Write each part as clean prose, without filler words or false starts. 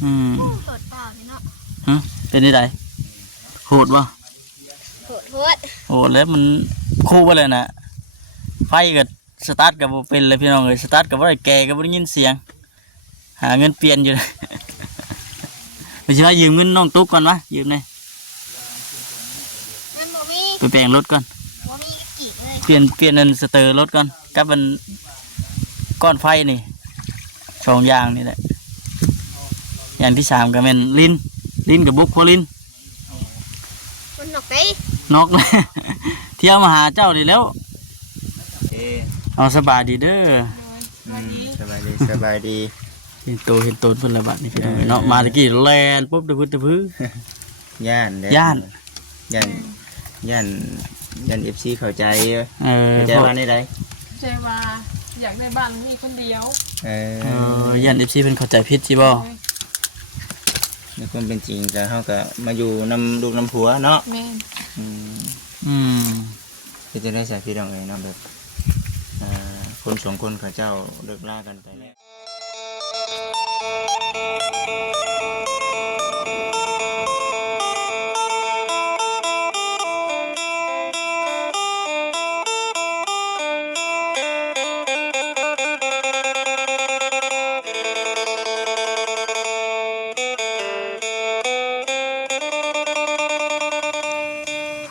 โหดเปล่านี่เนาะฮะเป็นได้ไดโหดบ่โหดโหดแล้วมันคู่ไปเลยนะไฟกับสตาร์ทกับเป็นเลยพี่น้องเลยสตาร์ทกับว่าแกกับว่าได้ยินเสียงหาเงินเปลี่ยนอยู่ไปช่วยยืมเงินน้องตุ๊กก่อนวะยืมหน่อยมันบ่มีไปแปลงรถก่อนบ่มีกีกเลยเปลี่ยนเงินสเตอร์รถก่อนกับมันก้อนไฟนี่สองอย่างนี่แหละอย่างที่สามก็เป็นลิ้นกับบุ๊กโคลิ้นมันนกไปนกเลยเที่ยวมาหาเจ้าดิแล้วเอาสบายดีเด้อสบายดีเห็นโตเพิ่นละบาทนี่พี่น้องเนาะมาตะกี้แลนปุ๊บตะพื้ย่านFC เข้าใจเข้าใจว่าได้ใจว่าอยากได้บ้านมีคนเดียวย่าน FC เพิ่นเข้าใจผิดสิบ่ในความเป็นจริงก็เฮาก็มาอยู่นำลูกนำผัวเนาะแม่คือจะได้ใส่พี่น้องเอ้ยเนาะแบบคนสองคนเขาเจ้าเลิกลากันไปแล้ว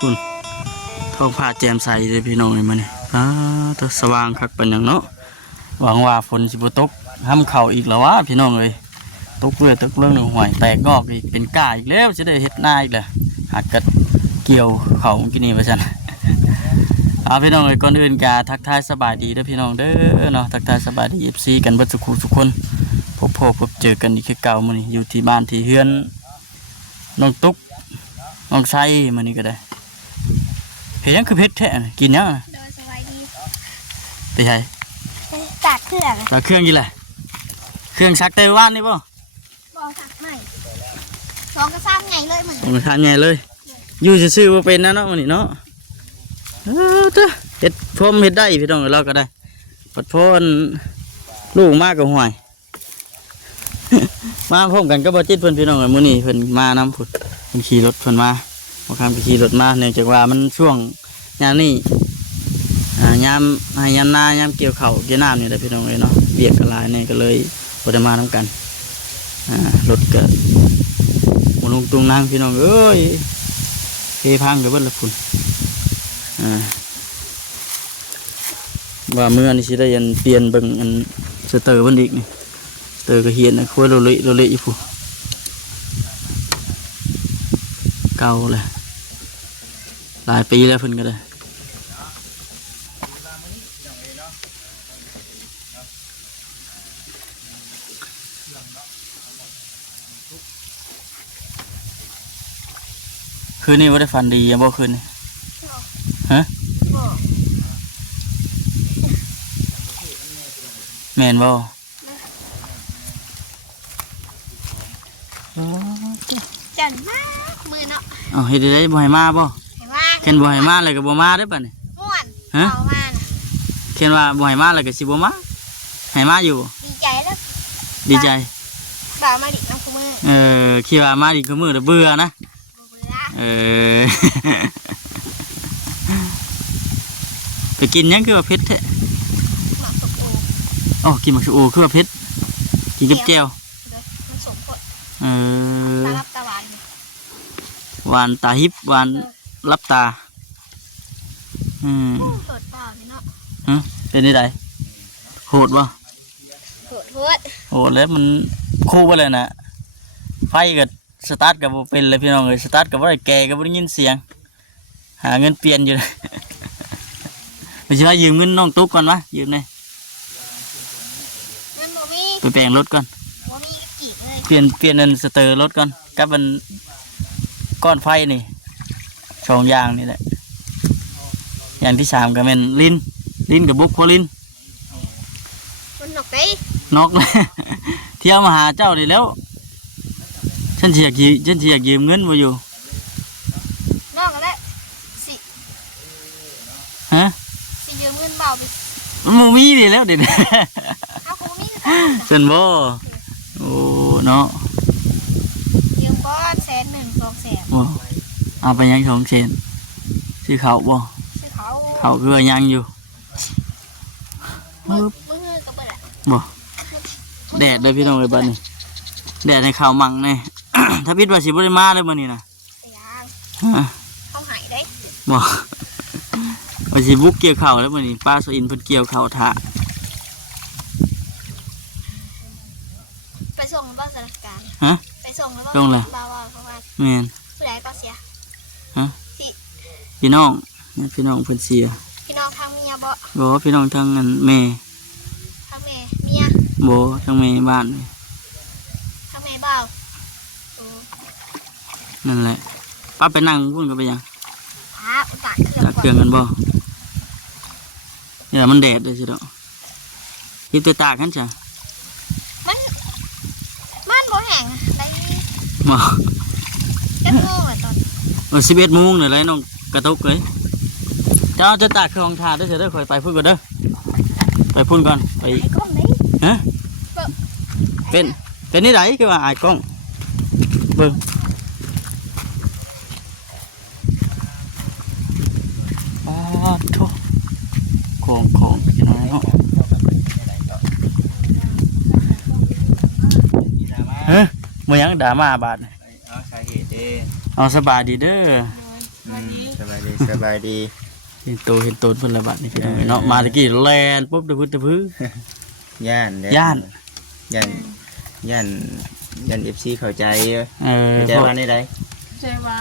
คุณท้องฟ้าแจ่มใสเลยพี่น้องเลยมันนี่ตัวสว่างคักเป็นอย่างเนาะหวังว่าฝนสิบ่ตกห้ามเข่าอีกแล้ววะพี่น้องเลยตกเรื่องหนึ่งห่วยแตกงอกอีกเป็นก้าอีกแล้วจะได้เฮ็ดหน้าอีกเลยหักกัดเกี่ยวเข่ากินนี่ไปซั่นพี่น้องเลยก่อนอื่นกาทักทายสบายดีเด้อพี่น้องเด้อเนาะทักทายสบายดี FC กันเบิดทุกคนพบเจอกันอีกคือเก่ามื้อนี้อยู่ที่บ้านที่เฮือนน้องตุ๊กน้องไส้มื้อนี้ก็ได้เฮ็ดหยังคือเผ็ดแท้กินหยังโดยสบายดีไปไสตัดเครื่องกี่แหละเครื่องซักเตยว่านนี่ป่ะบ่สักใหม่สองกระซ้ำใหญ่เลยเหมือนกระซ้ำใหญ่เลยอยู่ซื่อๆว่าเป็นนะเนาะมันนี่เนาะเห็ดพรมเห็ดได้พี่น้องเราก็ได้ปัดพรลูกมากกับห่วยมาพร้อมกันก็บ่จิตเพิ่นพี่น้องมื้อนี้เพิ่นมานำพุ่นเพิ่นขี่รถเพิ่นมาบ่คำไปขี่รถมาเนื่องจากว่ามันช่วงยามนี้ยามนายามเกี่ยวเข่าเกี่ยวน้ำนี่แหละพี่น้องเลยเนาะเบียดกันหลายนี่ก็เลยบ่ได้มาทำกันรถเกิดหมุนลงตรงนั่งพี่น้องเอ้ยเทพังเดี๋ยวเบิ้ลละคุณว่าเมื่อนี่สิได้ยันเปลี่ยนเบิ่งอันสเตอร์เบิ่งอีกนี่สเตอร์ก็เฮียนนะคุยโรเละอยู่ผู้เก่าเลยหลายปีแล้วเพิ่นก็ได้คืนนี้ว่าได้ฝันดียังบ่คืนนี่ฮะแมนบ่จันมากมือเนาะเฮ็ดได้บ่ให้มาบ่เข็นบ่ให้มาเลยก็บ่มาได้ป่ะนี่ม่วนฮะเข็นว่าบ่ให้มาเลยก็สิบ่มาให้มาอยู่ดีใจแล้วดีใจบ่มาดิน้ำคู่มือคิดว่ามาดิคู่มือเบื่อนะไปกินยังคือว่าเพชรแท้กินหมักชูโอคือว่าเพชรกินกับแก้วหวานตาฮิปหวานรับตาโหดเปล่านี่เนาะเป็นได้ไดโหดบ่โหดแล้วมันคู่ไปเลยนะไฟกับสตาร์ทกับเป็นเลยพี่น้องเลยสตาร์ทกับว่าแกกับว่าได้ยินเสียงหาเงินเปลี่ยนอยู่เลยไปช่วยยืมเงินน้องตุ๊กก่อนวะยืมหน่อยไปแปลงรถก่อนเปลี่ยนเงินสเตอร์รถก่อนกับมันก้อนไฟนี่สองอย่างนี่แหละอย่างที่สามก็เป็นลิ้นกับบุ๊กโคลิ้นมันนกไปนกเลยเที่ยวมาหาเจ้าดิแล้วฉันอยากยืมเงินมาอยู่นอกกันแล้วสิยืมเงินเบาไปมันมีดิแล้วเด็ดเอาคงมีเป็นบ่โอ้เนาะ บ่เอาไปยัง2เซนซื้อข้าวบ่ ชื่อเขา ข้าวคือว่ายังอยู่ มือก็ไปแหละ บ่แดดเด้อพี่น้องเอ้ยบัดนี้แดดให้ข้าวมั่งแน่ ถ้าพิดว่าสิบ่ได้มาเลยมื้อนี้น่ะ ยัง ฮะ เขาหายได้ บ่ว่าสิบุกเกี่ยวข้าวแล้วมื้อนี้ป้าโซอินเพิ่นเกี่ยวข้าวท่า ไปส่งบ้านสารการ ฮะ ไปส่งแล้ว ส่งเลย บ้าว่าเพราะว่า แม่น ผู้ใดก็เสีย ฮะ พี่ พี่น้องพี่น้องเพิ่นเสีย พี่น้องทางเมียบ่ บ่พี่น้องทางอันแม่ ทางเมีย บ่ทางแม่บ้าน ทางเมียบ่าวโอ้ นั่นแหละป้าไปนั่งพุ่นก็ไปยัง พระอุตส่าห์เครื่อง ตากเครื่องกันบ่เนี่ยมันแดดเลยสิเนาะคิดแต่ตากกันจ้ะ มันบ่แห้งได้ บ่ จักโมงตอน 11 โมงนี่แหละน้องกระตุกเลยเจ้าจะตากเครื่องทาได้เสียเด้อข่อยไปพุ่นก่อนเด้อไปพุ่นก่อนไป ไอ้ก้อนนี้ ฮะเป็นนี่ไดคือว่าอายกล้องเบิ่งอ๋อโธ่ของพี่น้องเนาะเฮ้ยบ่ยังด่ามาบาด เอาสาเหตุเด้ เอาสบายดีเด้อ สบายดีสบายดี เห็นโตเพิ่นละบาดนี่พี่น้องเนาะมาตะกี้แล่นปุ๊บตะพื้ ย่านเด้ ย่าน ย่านย่านย่าน FC เข้าใจ เข้า ใจว่าได้ได ใจว่า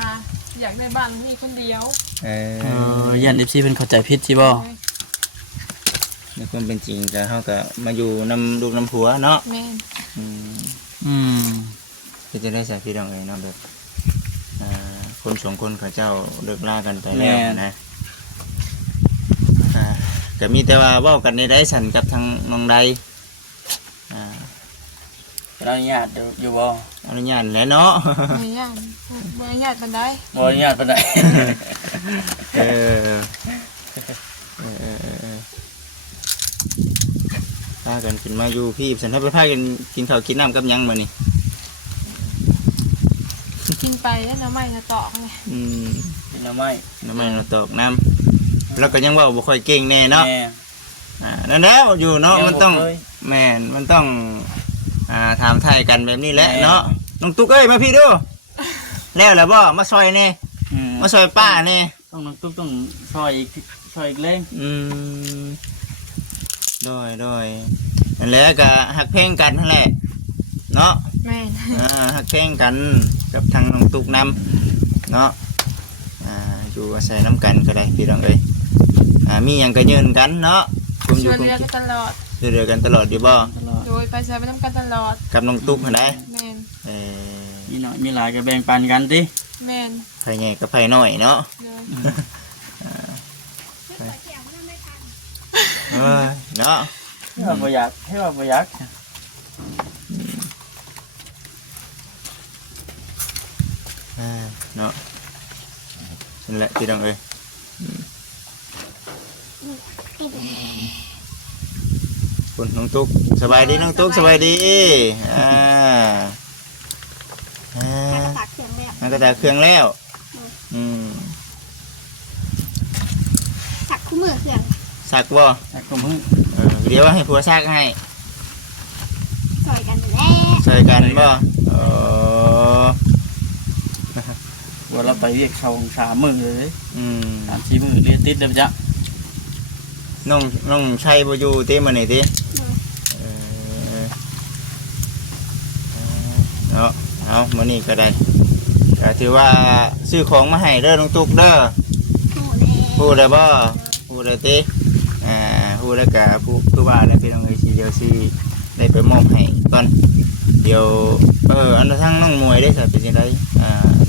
อยากได้บ้านมีคนเดียว ยัน FC เพิ่นเข้าใจผิดสิบ่ ในความเป็นจริงก็เฮาก็มาอยู่นำลูกนำผัวเนาะ แม่น อืม ก็จะได้ใส่พี่น้องเอ้ยเนาะแบบคนสองคนเขาเจ้าเลิกลากันไปแล้วนะก็มีแต่ว่าเว้ากันในได้สันกับทางน้องใด เราอนุญาตอยู่บ่ อนุญาตแหล้วเนาะ บ่ยากบ่ยากปานใด บ่อนุญาตปานใด เออพากันขึ้นมาอยู่พี่สันถ้าไปพากันกินข้าวกินน้ำกับหยังมื้อนี้ กินไปแล้วน้ำไม้จะตอกไง กินหน่อไม้ น้ำมันเราตอกน้ำแล้วก็ยังเว่าบ่ค่อยเก่งแน่เนาะ แม่ นั่นแล้วอยู่เนาะ ยังบ่ มันต้อง เคย แม่นมันต้องถามไทยกันแบบนี้แหละเนาะน้องตุ๊กเอ้ยมาพี่ดูแล้วล่ะบ่มาซอยแน่มาซอยป้าแน่ ต้องน้องตุ๊กต้องช่วยอีกเล่ง โดยนั่นแหละก็หักเพลงกันนั่นแหละเนาะ แม่น หักเพลงกันกับทางน้องตุ๊กนำเนาะอยู่อาศัยน้ำกันก็ได้พี่น้องเอ้ยมีหยังก็ยืนกันเนาะคุมอ ช่ ยู่ วย คุม เหลือกันตลอด เรือกันตลอดอยู่บ่ ตลอด โดยไปใช้ไปน้ำกันตลอด กับน้องตุ๊กหั่นได้ แม่น มีน้อยมีหลายก็แบ่งปันกันติ แม่น ไผใหญ่กับไผน้อยเนาะ เลย เนาะ ให้ว่าบ่อยาก เนาะนั่นแหละพี่น้องเอ้ยคุณน้องตุ๊กสบายดีน้องตุ๊กสบายดีแม่ก็ตักเสียงแล้ว มันก็แต่เครื่องแล้วสักคู่มือเครื่อง สักบ่ แต่ก็มึง เดี๋ยวให้ผัวซักให้ ซอยกันแล้ว ใส่กันบ่ ว่าเราไปเรียกเขา3 มื้อเลย 3-4 มื้อเรียนติดแล้วจ้ะ น้องชัยบ่อยู่ติมื้อนี้ติเนาะเอามื้อนี้ก็ได้ก็ถือว่าซื้อของมาให้เด้อน้องตุ๊กเด้อ พูดได้บ่พูดได้ติพูดแล้วก็พูดคือว่าแล้วพี่น้องเอ้ยสิเดี๋ยวสิได้ไปมอบให้ก่อนเดี๋ยวอันทั้งน้องมวยได้สัตว์เป็นจังได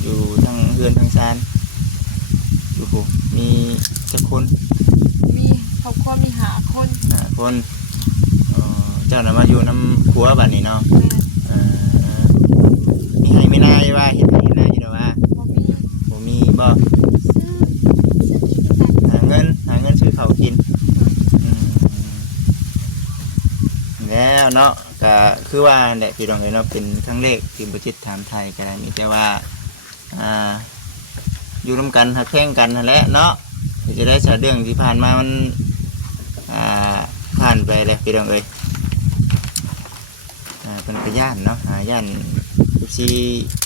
อยู่ทั้งเฮือนทั้งซานอยู่ผู้มีจักคน มีครอบครัวมี5 คน คนเจ้าน่ะมาอยู่นำครัวบัดนี้เนาะ แม่น มีให้ไม่น่าอยู่ว่าเฮ็ดให้น่าอยู่ดอกว่า บ่มี บ่มีบ่ ซื้อกินกัน หาเงินซื้อข้าวกินแล้วเนาะก็คือว่าแหละพี่น้องเอ้ยเนาะเป็นครั้งแรกที่บ่จิตถามไทยก็ได้มีแต่ว่า อยู่ร่วมกันหักแข่งกันนั่นแหละเนาะจะได้สาเรื่องที่ผ่านมามันผ่านไปแล้วพี่น้องเอ้ยเป็นกระย่านเนาะย่านซี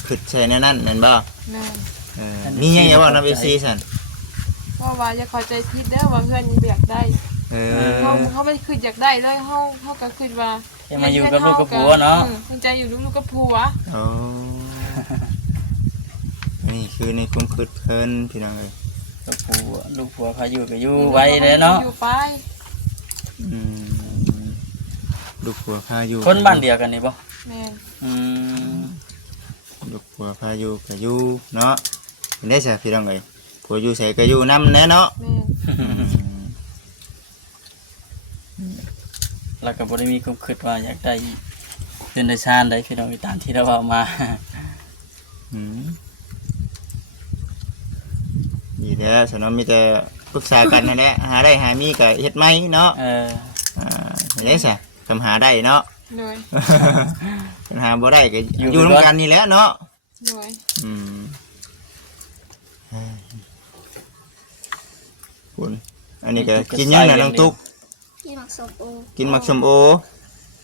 ขึ้นใช่นั่นแม่นบ่ แม่น มียังไงบ่นะซีสัน ว่าจะเข้าใจผิดเด้อว่าเพื่อนอยากได้เขาไม่คืออยากได้เลยเขาก็คือว่า จะมาอยู่กับลูกกับผัวเนาะ คุณใจอยู่ลูกกับผัว โอ้นี่คือในความคิดเพิ่นพี่น้องเอ้ย ลูกผัวพาอยู่ก็อยู่ไว้เลยเนาะ อยู่ไป ลูกผัวพาอยู่ คนบ้านเดียวกันนี่บ่ แม่น ลูกผัวพาอยู่ก็อยู่เนาะได้ใช่พี่น้องเอ้ยผัวอยู่ใส่ก็อยู่นำแน่เนาะ แม่น แล้วก็บ่ได้มีความคิดว่าอยากได้เงินได้ชานได้พี่น้องตามที่เราเอามา ดีแล้วสนมมีแต่ปรึกษากันนั่นแหละหาได้หามีก็เฮ็ดไหมเนาะได้ใช่คำหาได้เนาะ เลย ปัญหาบ่ได้ก็อยู่ร่วมกันนี่แหละเนาะ เลย คุณอันนี้ก็กินยังน่ะน้องตุ๊ก กินหมักส้มโอ กินหมักส้มโอ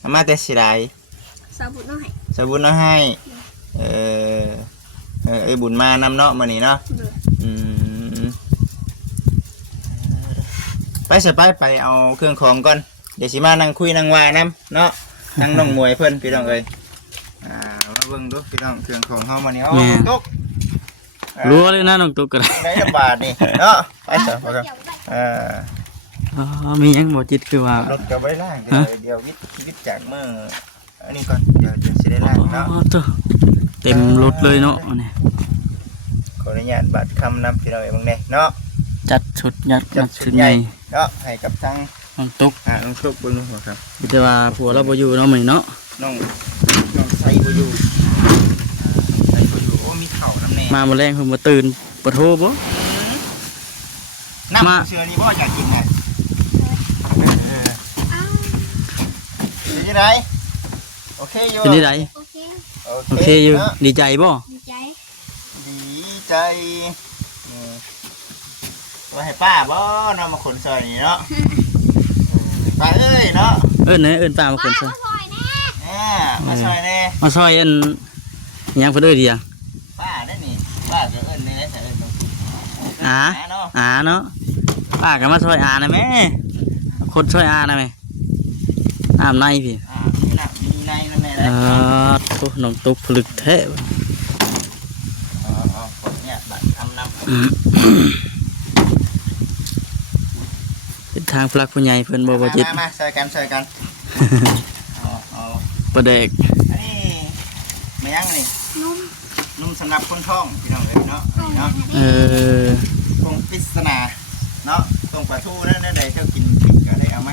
อามาแต่สิได้ สาบุญน้อย สบุญเอาให้ไอ้บุญมานำเนาะมื้อนี้เนาะ เลย ไปสไปไปเอาเครื่องของก่อนเดี๋ยวสิมานั่งคุยนั่งว่านํเนาะนั่งน้องมวยเพิ่นพี่น้องเอ้ยมาเบิ่งดูพี่น้องเครื่องของเฮามื้อนี้เอาตุ๊ก รู้เลยนะน้องตุ๊กก็ได้ ได้บาทนี่เนาะไปซะพ่อครับมีหยังบ่จิตคือว่าร ถก็บ่ได้ล้างเดี๋ยววิทย์จากมื้ออันนี้ก่อนเดี๋ยวสิได้ล้างเนาะ เต็มรถเลยเนาะนี่ ขออนุญาตบัตรคำนำพี่น้องเอ้ยเบิ่งแน่เนาะ จัดชุดยัดชุดใหญ่ เนาะให้กับทาง น้องตุ๊ก น้องตุ๊กเบิ่งดูครับ แต่ว่าผัวเราบ่อยู่เนาะมื้อนี้เนาะ น้องใส่บ่อยู่ใส่บ่อยู่โอ้มีเข่าน้ำแน่ มามื้อแรงเพิ่นบ่ตื่นบ่โทรบ่ น้ำเชื่อนี่บ่อยากกินไงเป็นยังไงโอเคอยู่ เป็นจังได๋ โอเค โอเคอยู่ดีใจบ่ ดีใจ ดีใจว่าให้ป้าบ่เนาะมาขนซอยนี่เนาะป้าเอ้ยเนาะ เอิ้นป้ามาคนซะ มาซอยแน่ มาซอยอันหยังเพิ่นเอ้ยดีอ่ะ ป้าได้นี่ป้าก็เอิ้นนี่ได้แต่เอิ้นตรงเนาะ เนาะป้าก็มาซอยนะแม่คนซอยนะแม่อาบในพี่ มีน้ำมีในนั่นแน่เลย โอ้น้องตุ๊กผลึกแท้ว่ะ คนเนี่ยบัตรทำน้ำ เป็นทางพลักผู้ใหญ่เพิ่นบ่จิต มาใส่กันประเด็ก อันนี้ไม่ยั้งนี่ นุ่ม นุ่มสำหรับคนท้องพี่น้องเลยเนาะ ตรง เนาะ คงปริศนาเนาะตรงปลาทูนั่นใดเจ้ากินก็ได้เอาไหม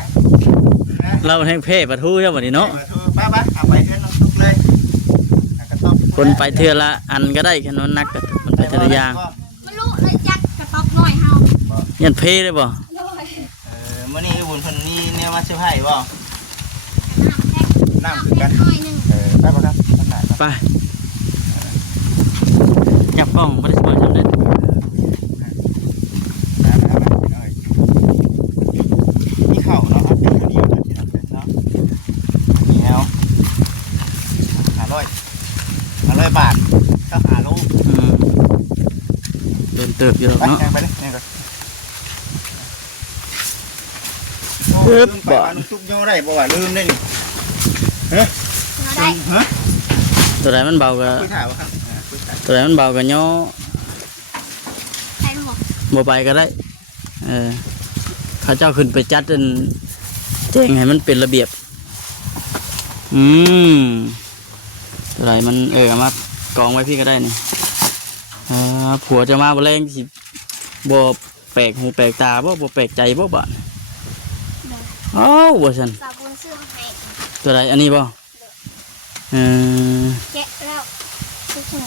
เราแห้งเพ่ปลาทูเจ้าบัดนี้เนาะ ปลาทูป้าเอาไปเพื่อนน้องทุกเลยกระต๊อบ คนไปเทื่อละอันก็ได้แค่นั้นนักก็มันไปแต่ละอย่าง ไม่รู้เลยจักกระต๊อบน้อยเฮา ยันเพ่ได้บ่ เลย เมื่อนี้บุญพันนี้เนี่ยมาซื้อให้บ่ น้ำแพ็คน้ำแพ็คน้อยหนึง ไปบ่ครับท่านนาย ไปจับกล้องบ่ได้สวยจำได้ นี่เข่าเนาะครับเป็นคดีเนาะนี่แล้ว500บาทก็5 ลูก เดินเติบอยู่แล้ว ไป เนาะ ไปเลยนี่ก่อนลืมไปว่าทุกย่อได้บ่ว่าลืมได้นี่ฮะ มาได้ ฮะ ตัวไหนมันเบาก็ คุยถามว่าครับคุยถาม ตัวไหนมันเบาก็ย่อ ใช่หมด บ่ไปก็ได้เขาเจ้าขึ้นไปจัดอันแจ้งให้มันเป็นระเบียบตัวไหนมันเอามากองไว้พี่ก็ได้นี่ผัวจะมาบ่แรงสิบ่แปลกหูแปลกตาบ่แปลกใจบ่บาดอ้าวบ่ซั่น สาบุญซื้อมาให้ ตัวไหนอันนี้บ่แกะแล้วทุกคน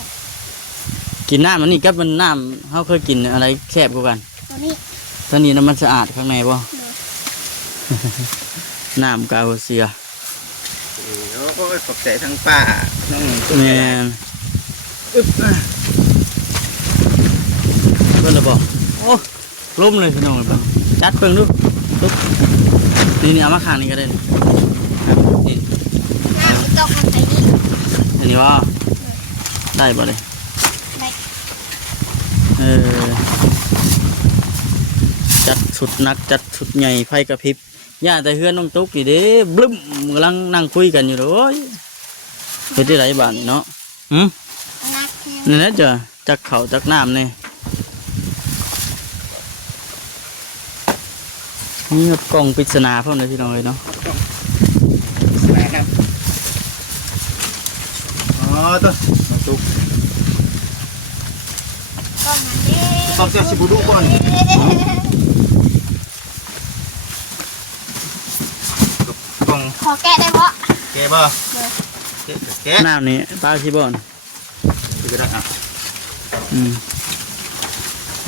กินน้ำอันนี้กับมันน้ำเฮาเคยกินอะไรแคบกว่ากัน ตัวนี้ ตอนนี้น้ำมันสะอาดข้างในบ่ เลย น้ำกาวเสีย โอ้ยขอบใจทั้งป้าน้องตุ๊ก แม่ แก น พิ่นละบอกโอ้ล้มเลยพี่น้องเลยบัดจัดเพิ่งดูตุ๊บนี่เอามาข้างนี้ก็ได้นี่นี่ น้ำมันตกมันไปนี่ อันนี้ว่าได้บ่เลย ได้ เออจัดสุดนักจัดสุดใหญ่ไฟกระพริบย่าแต่เฮือนน้องตุ๊กนี่เด้บลึ้มกำลังนั่งคุยกันอยู่เลยเป็นที่ไรบ้านนี่เนาะหืม นักแห้ง นี่นะจ้ะจักเขาจักน้ำนี่นี่ครับกล่องปริศนาพร้อมเลยพี่น้องเลยเนาะ แม่ครับอ๋อตัวน้องตุ๊ก ก้อนมันเด้ ต้องเจ้าสิบุดุก่อนกล่อง ขอแกะได้เพราะ แกบ่แกะ น้ำนี่ป้าชิบอน คือก็ได้อ่ะ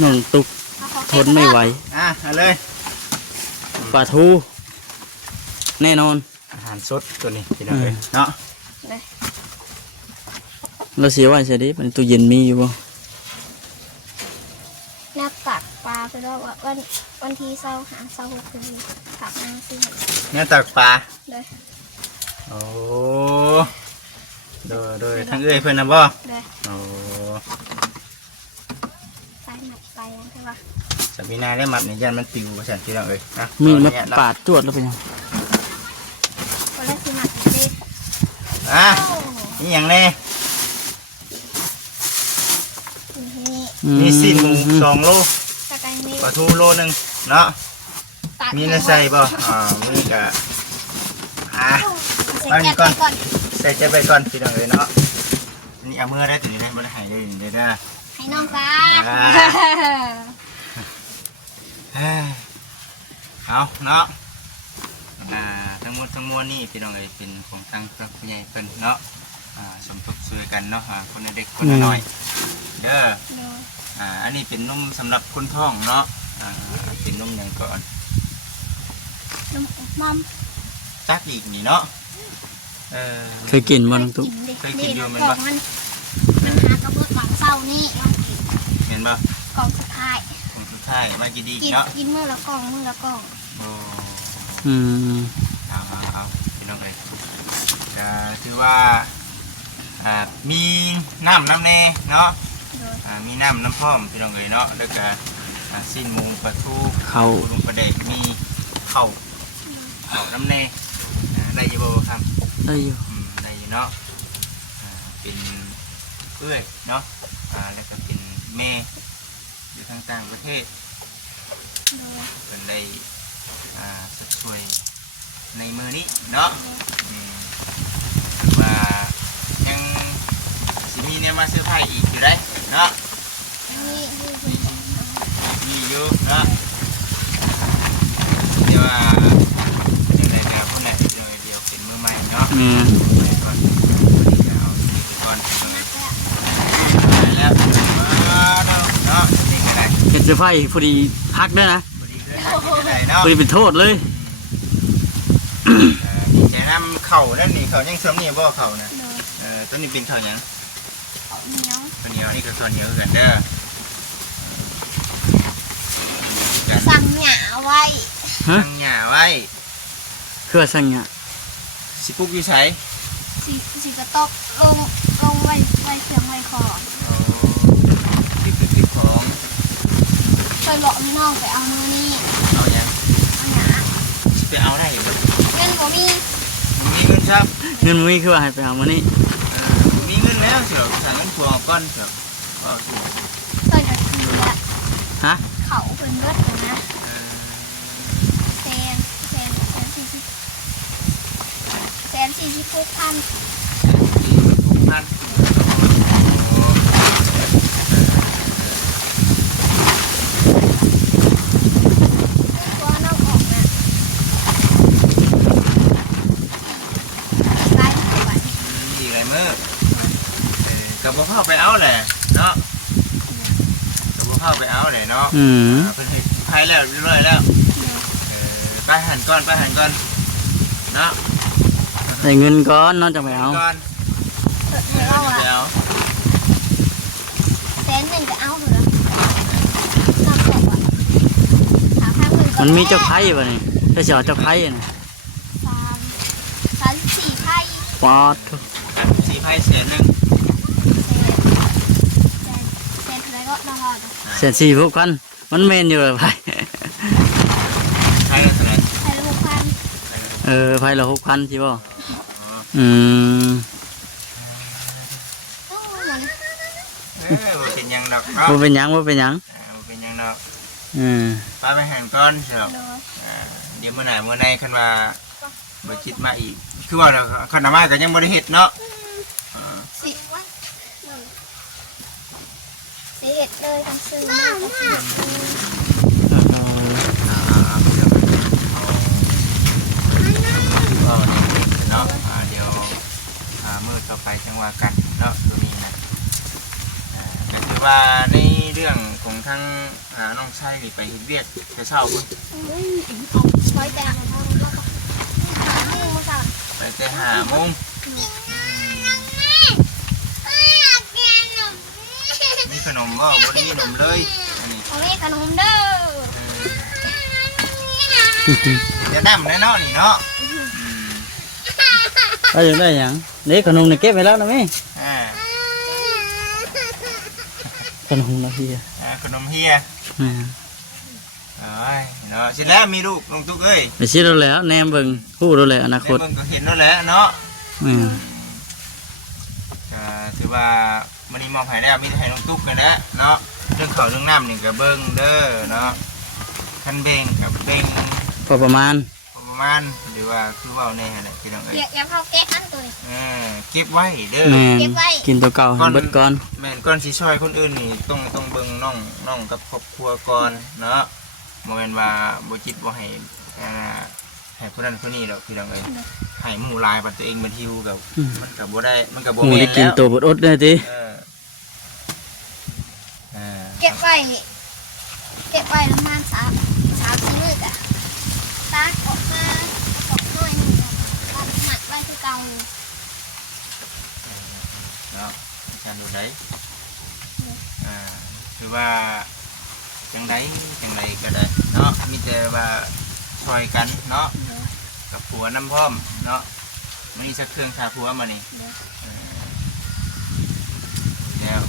น้องตุ๊กทนไม่ไหว เอาเลย ปลาทูแน่นอน อาหารสดตัวนี้พี่น้องเอ้ยเนาะ เราเสียไว้เสียดิมันตู้เย็นมีอยู่บ่ นับตักปลาไปแล้ววันที่25 26คือขับมาสิ เนี่ยตักปลา เลย โอ้โดยทั้งเอ้ยเพิ่นนะบ่ เลย โอ้ ใส่หนักไปยังใช่ปะ สามีนาได้หมัดนี่ยันมันปิวว่าซั่นพี่น้องเอ้ยนะ มีมา เนี่ย ปาดจวดแล้วเป็นยัง คนแรกคือหนักเด็ด อ่ะ โอ้ นี่หยังแน่ นี่ มีสิ้นหมู2 โล ตะไคร้นี่ ปลาทูโลนึงเนาะ ตัก มีในใส่บ่มีก็อ่ะ ใส่แกะไปก่อน ใส่ใจไปก่อนพี่น้องเอ้ยเนาะอันนี่เอามือได้ตัวนี้ได้บ่ได้ให้ได้นี่ได้เด้อ ให้น้องซา เอาเนาะทั้งหมดทั้งมวลนี่พี่น้องเอ้ยเป็นของทางพระผู้ใหญ่เพิ่นเนาะสมทบช่วยกันเนาะคนละเด็กคนละน้อยเด้ออันนี้เป็นนมสำหรับคนท้องเนาะเป็นนมอย่างก่อน น้ำมัม จักอีกนี่เนาะ เคยกินบ่น้องตุ๊ก เคยกินอยู่แม่น กล่ บ่ องมันหากระเบื้องหลังเศร้านี่มันกิน แม่นบ่ กล่องสุดท้าย ของสุดท้ายมากินดี กิน เนาะ กินมื้อละกล่องมื้อละกล่อง โอ้ อืม เอาพี่น้องเอ้ยก็ถือว่ามีน้ำแน่เนาะ โดย มีน้ำพร้อมพี่น้องเอ้ยเนาะแล้วก็สิ้นหมูปลาทู เขา ลุงประเดกมีข้าวน้ำแน่ได้อยี่บ่ครับ ได้อยู่ ได้อยู่เนาะเป็นเอื้อยเนาะแล้วก็เป็นแม่อยู่ทางต่างประเทศ โดย เป็นได้สัดช่วยในมือนี้เนาะว่ายังสิมีเนี่ยมาเสื้อผ้าอีกอยู่ได้เนาะ นี่ มีอยู่เนาะเดี๋ยวจังไดก็คนไหนเดี๋ยวเป็นมือใหม่เนาะ ไปก่อนเอาสิไปก่อน นักแล้ว ไปแล้วเนาะนี่ก็ได้ เห็ดเสื้อผ้าพอดีฮักด้วยนะ พอดีเลยนะนี่ก็ได้เนาะ พอดีเป็นโทษเลย นี่จะนำเข่านั่นนี่เข่ายังซ้ำนี่บ่เข่านะ โดย ต้นนี้เป็นเข่ายัง เอาเหนียว ตัวนี้นี่ก็ส่วนเหนียวกันเด้อกัน สั่งหยาไว้ ฮะ ตั้งหญ้าไว้ เครือสั่งเนี่ย สิปุกอยู่ไส สีกระตกลงไว้เสียงไว้คอ เอาติดของ เคยบอกพี่น้องไปเอามือนี่ เอาหยัง เอาหยา สิไปเอาได้อยู่บ่ เงินผมมี มีเงินครับ เงินมีคือว่าให้ไปเอามานี่ มีเงินแล้วเสียวสั่งเงินพวงก้อนเสียวก็ถูก เคยจะทีละ ฮะ เขาเป็นเลือดเลยนะแสน46,000 พัน ตัวน้องออกนะได้สวย อีกไรเมื่อกับพ่อไปเอาแหละเนาะกับพ่อไปเอาแหละเนาะ อืม เป็นเหตุภัยแล้วเรื่อยแล้วไปหันก่อนเนาะ ได้เงินก่อนเนอกจากไปเอา ก่อน เดี๋ยวเอา ไป อะ เอา 100,000ก็เอาเถอะ มันมีเจ้าไผ่บ่นี่ถ้าสิเอาเจ้าไผ่น่ะ 3 4ไพ่ ปอด สี่ไพ่เสียหนึ่ง เศษอะไรก็นอน เสีย4พวกกันมันแม่นอยู่เลยไผ่ ไพ่ละเท่าไหร่ ใช้ลูกพัน ไผ่ละ6,000สิบ่อืม ตู้มัน บ่เป็นหยังดอกเนาะ บ่เป็นหยังบ่เป็นหยัง บ่เป็นหยังดอก ไปไปหันก่อนเถอะ โดย เดี๋ยวมื้อหน้ามื้อในคันว่าบ่จิตมาอีกคือว่าเราคันมาก็ยังบ่ได้เฮ็ดเนาะ สิเห็ดเลยทำซื้อมาก็สิเห็ดเนาะเดี๋ยวมื้อต่อไปจังว่ากันเนาะตัวนี้นะก็คือว่าในเรื่องของทั้งน้องชายนี่ไปเฮ็ดเวียกแต่เช้าพุ่น คอยแต่แล้วก็นี่มาสั่ง ไปแต่5 โมงมีขนมบ่บ่ได้มีขนมเลยอันนี้ เอาให้ขนมเด้อ เดี๋ยวน้ำแน่เนาะนี่เนาะ เอาอยู่ได้หยังนี่ขนมนี่เก็บไว้แล้วนะแม่ อ่า ขนมละเฮีย ขนมเฮียเอ้ยเนาะเสร็จแล้วมีลูกลงตุ๊กเอ้ย ไปสิเราแล้วแนมเบิ่งฮู้เราแล้วอนา ใน คต เบิ่งก็เห็นแล้วแหละเนาะ ถือว่ามันนี่มองหายแล้วมีแต่ให้ลงตุ๊กกันแล้วเนาะเรื่องเขาวเรื่องน้ำนี่ก็เบิ่งเด้อเนาะคันเบ่งกับเบ่ง พอประมาณ ประมาณหรือว่าคือว่าในหั่นแหละพี่น้องเอ้ย เรียกยังเข้าแกะอันตัวนี้ เก็บไว้เด้อ แม่น เก็บไว้ กินตัวเก่าให้เบิดก่อน แม่นก่อนสิช่วยคนอื่นนี่ต้องเบิ่งน้องกับครอบครัวก่อนเนาะบ่แม่นว่าบ่จิตบ่ให้ให้ผู้นั้นผู้นี้ดอกพี่น้องเอ้ยให้หมู่หลายบัดตัวเองมันหิวกับมันก็บ่ได้มันก็บ่ หมู แม่ ได้ น กิน แล้ว ตัวบดอดได้ติ เก็บไว้ประมาณ3-4 มื้ออ่ะตากออกมาออกหน่อยนึงเอาหมัดไว้คือเก่า เนาะฉันดูได้คือว่าจังไดก็ได้เนาะมีแต่ว่าช่วยกันเนาะกับผัวน้ำพร้อมเนาะมันมีสักเครื่องทาผัวมานี่แล้ว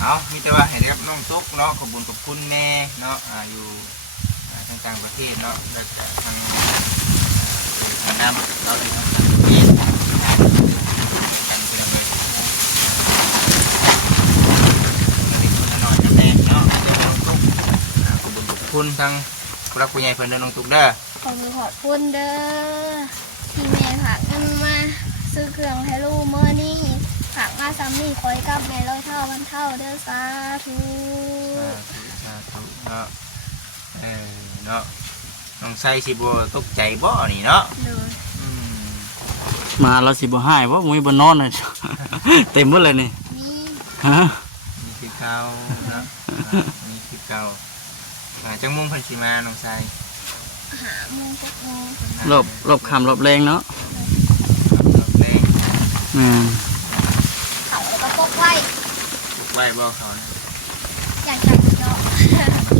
เอามีแต่ว่าให้ได้รับน้องตุ๊กเนาะขอบคุณแม่เนาะอยู่ทางต่างประเทศเนาะแล้วก็ทางน้ำเราอยู่ทางต่างประเทศกันไปเลยหน่อยจะแดงเนาะเดี๋ยวน้องตุ๊กขอบคุณทั้งผู้รักผู้ใหญ่เพิ่นเด้อน้องตุ๊กเด้อ ขอบคุณเด้อที่แม่ฝากเงินมาซื้อเครื่องให้ลูกเมื่อนี้ฝากมาซ้ำนี่คอยกับแม่ร้อยเท่าพันเท่าเด้อสาธุ สาธุเนาะเนาะน้องไส้สิบ่ตกใจบ่นี่เนาะ เด้อ มาเราสิบ่หายว่ามีบ่นอนน่ะ เต็มหมดเลยนี่ นี่ ฮะ นี่คือเก่าเนาะนี่คือเก่าจังมุ่งเพิ่นสิมาน้องไส้ 5 โมง รอบค่ำรอบแรงเนาะ แรง เขาก็พกไว้ ปลุกไว้บ่เขานะ อย่างจังเนาะ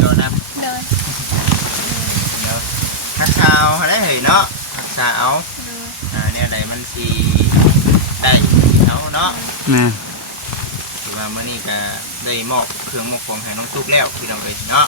โดนน้ เดิน ำเดี๋ยวรักษาเอาได้เหยเนาะรักษาเอา เดิน เนี่ยใดมันสิได้เอาเนาะ ถือว่ามื้อนี้ก็ได้มอบเครื่องมอบของให้น้องตุ๊กแล้วพี่น้องเอ้ยเนาะ